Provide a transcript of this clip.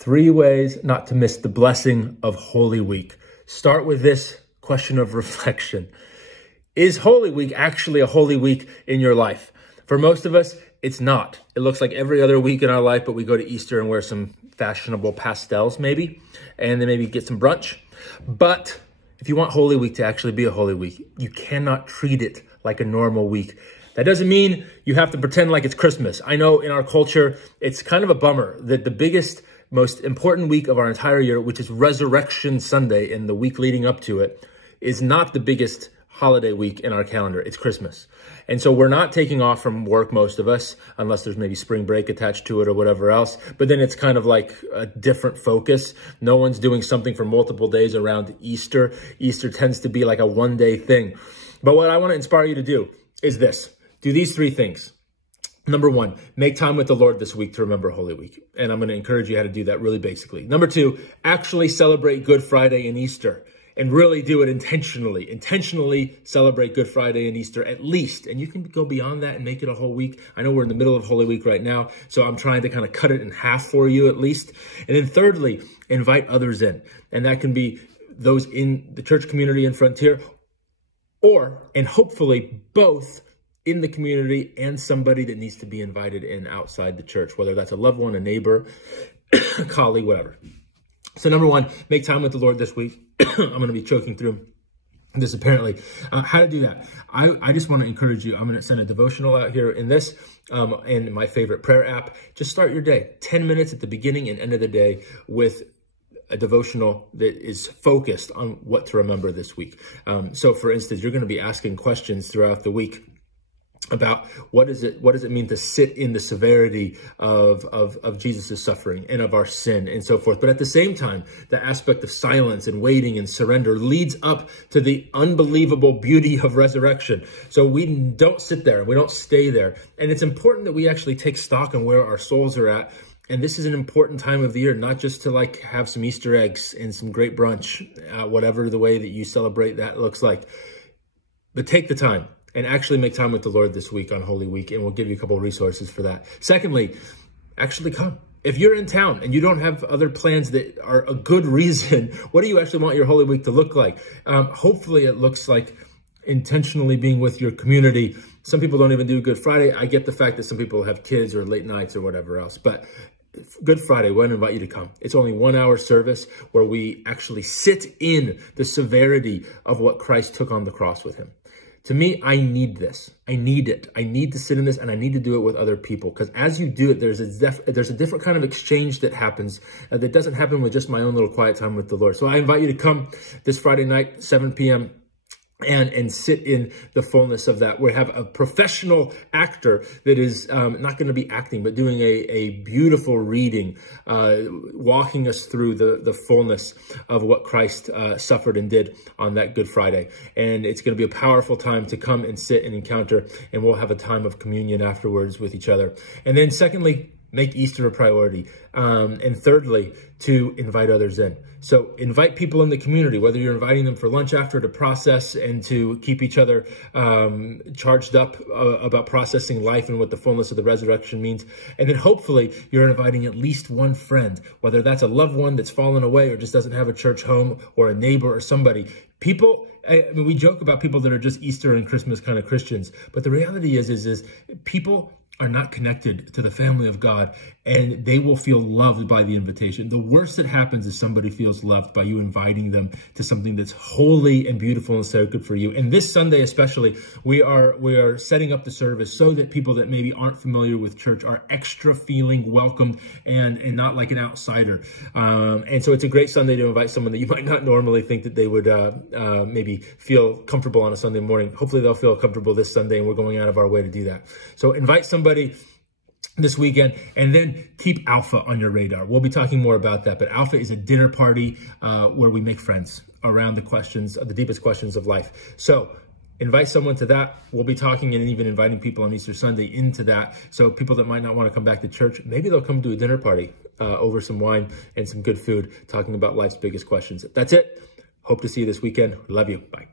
3 ways not to miss the blessing of Holy Week. Start with this question of reflection. Is Holy Week actually a holy week in your life? For most of us, it's not. It looks like every other week in our life, but we go to Easter and wear some fashionable pastels maybe, and then maybe get some brunch. But if you want Holy Week to actually be a holy week, you cannot treat it like a normal week. That doesn't mean you have to pretend like it's Christmas. I know in our culture, it's kind of a bummer that the biggest, most important week of our entire year, which is Resurrection Sunday and the week leading up to it, is not the biggest holiday week in our calendar. It's Christmas. And so we're not taking off from work, most of us, unless there's maybe spring break attached to it or whatever else. But then it's kind of like a different focus. No one's doing something for multiple days around Easter. Easter tends to be like a one-day thing. But what I want to inspire you to do is this. Do these 3 things. Number 1, make time with the Lord this week to remember Holy Week. And I'm going to encourage you how to do that really basically. Number 2, actually celebrate Good Friday and Easter. And really do it intentionally. Intentionally celebrate Good Friday and Easter at least. And you can go beyond that and make it a whole week. I know we're in the middle of Holy Week right now, so I'm trying to kind of cut it in half for you at least. And then thirdly, invite others in. And that can be those in the church community in Frontier, and hopefully both in the community and somebody that needs to be invited in outside the church, whether that's a loved one, a neighbor, a colleague, whatever. So number 1, make time with the Lord this week. I'm going to be choking through this apparently. How to do that? I just want to encourage you. I'm going to send a devotional out here in this and my favorite prayer app. Just start your day. 10 minutes at the beginning and end of the day with a devotional that is focused on what to remember this week. So for instance, you're going to be asking questions throughout the week about what does it mean to sit in the severity of Jesus' suffering and of our sin and so forth. But at the same time, the aspect of silence and waiting and surrender leads up to the unbelievable beauty of resurrection. So we don't sit there, we don't stay there. And it's important that we actually take stock on where our souls are at. And this is an important time of the year, not just to like have some Easter eggs and some great brunch, whatever the way that you celebrate that looks like. But take the time and actually make time with the Lord this week on Holy Week, and we'll give you a couple of resources for that. Secondly, actually come. If you're in town and you don't have other plans that are a good reason, what do you actually want your Holy Week to look like? Hopefully it looks like intentionally being with your community. Some people don't even do Good Friday. I get the fact that some people have kids or late nights or whatever else, but Good Friday, we want to invite you to come. It's only 1-hour service where we actually sit in the severity of what Christ took on the cross with him. To me, I need this. I need it. I need to sit in this, and I need to do it with other people. Because as you do it, there's a different kind of exchange that happens that doesn't happen with just my own little quiet time with the Lord. So I invite you to come this Friday night, 7 p.m., and sit in the fullness of that. We have a professional actor that is not going to be acting, but doing a beautiful reading, walking us through the fullness of what Christ suffered and did on that Good Friday. And it's going to be a powerful time to come and sit and encounter, and we'll have a time of communion afterwards with each other. And then secondly, make Easter a priority. And thirdly, to invite others in. So invite people in the community, whether you're inviting them for lunch after to process and to keep each other charged up about processing life and what the fullness of the resurrection means. And then hopefully you're inviting at least one friend, whether that's a loved one that's fallen away or just doesn't have a church home, or a neighbor or somebody. People, I mean, we joke about people that are just Easter and Christmas kind of Christians, but the reality is people are not connected to the family of God, and they will feel loved by the invitation. The worst that happens is somebody feels loved by you inviting them to something that's holy and beautiful and so good for you. And this Sunday especially, we are setting up the service so that people that maybe aren't familiar with church are extra feeling welcomed and not like an outsider. And so it's a great Sunday to invite someone that you might not normally think that they would maybe feel comfortable on a Sunday morning. Hopefully they'll feel comfortable this Sunday, and we're going out of our way to do that. So invite somebody this weekend, and then keep Alpha on your radar. We'll be talking more about that, but Alpha is a dinner party where we make friends around the deepest questions of life. So invite someone to that. We'll be talking and even inviting people on Easter Sunday into that. So people that might not want to come back to church, maybe they'll come to a dinner party over some wine and some good food, talking about life's biggest questions. That's it. Hope to see you this weekend. Love you. Bye.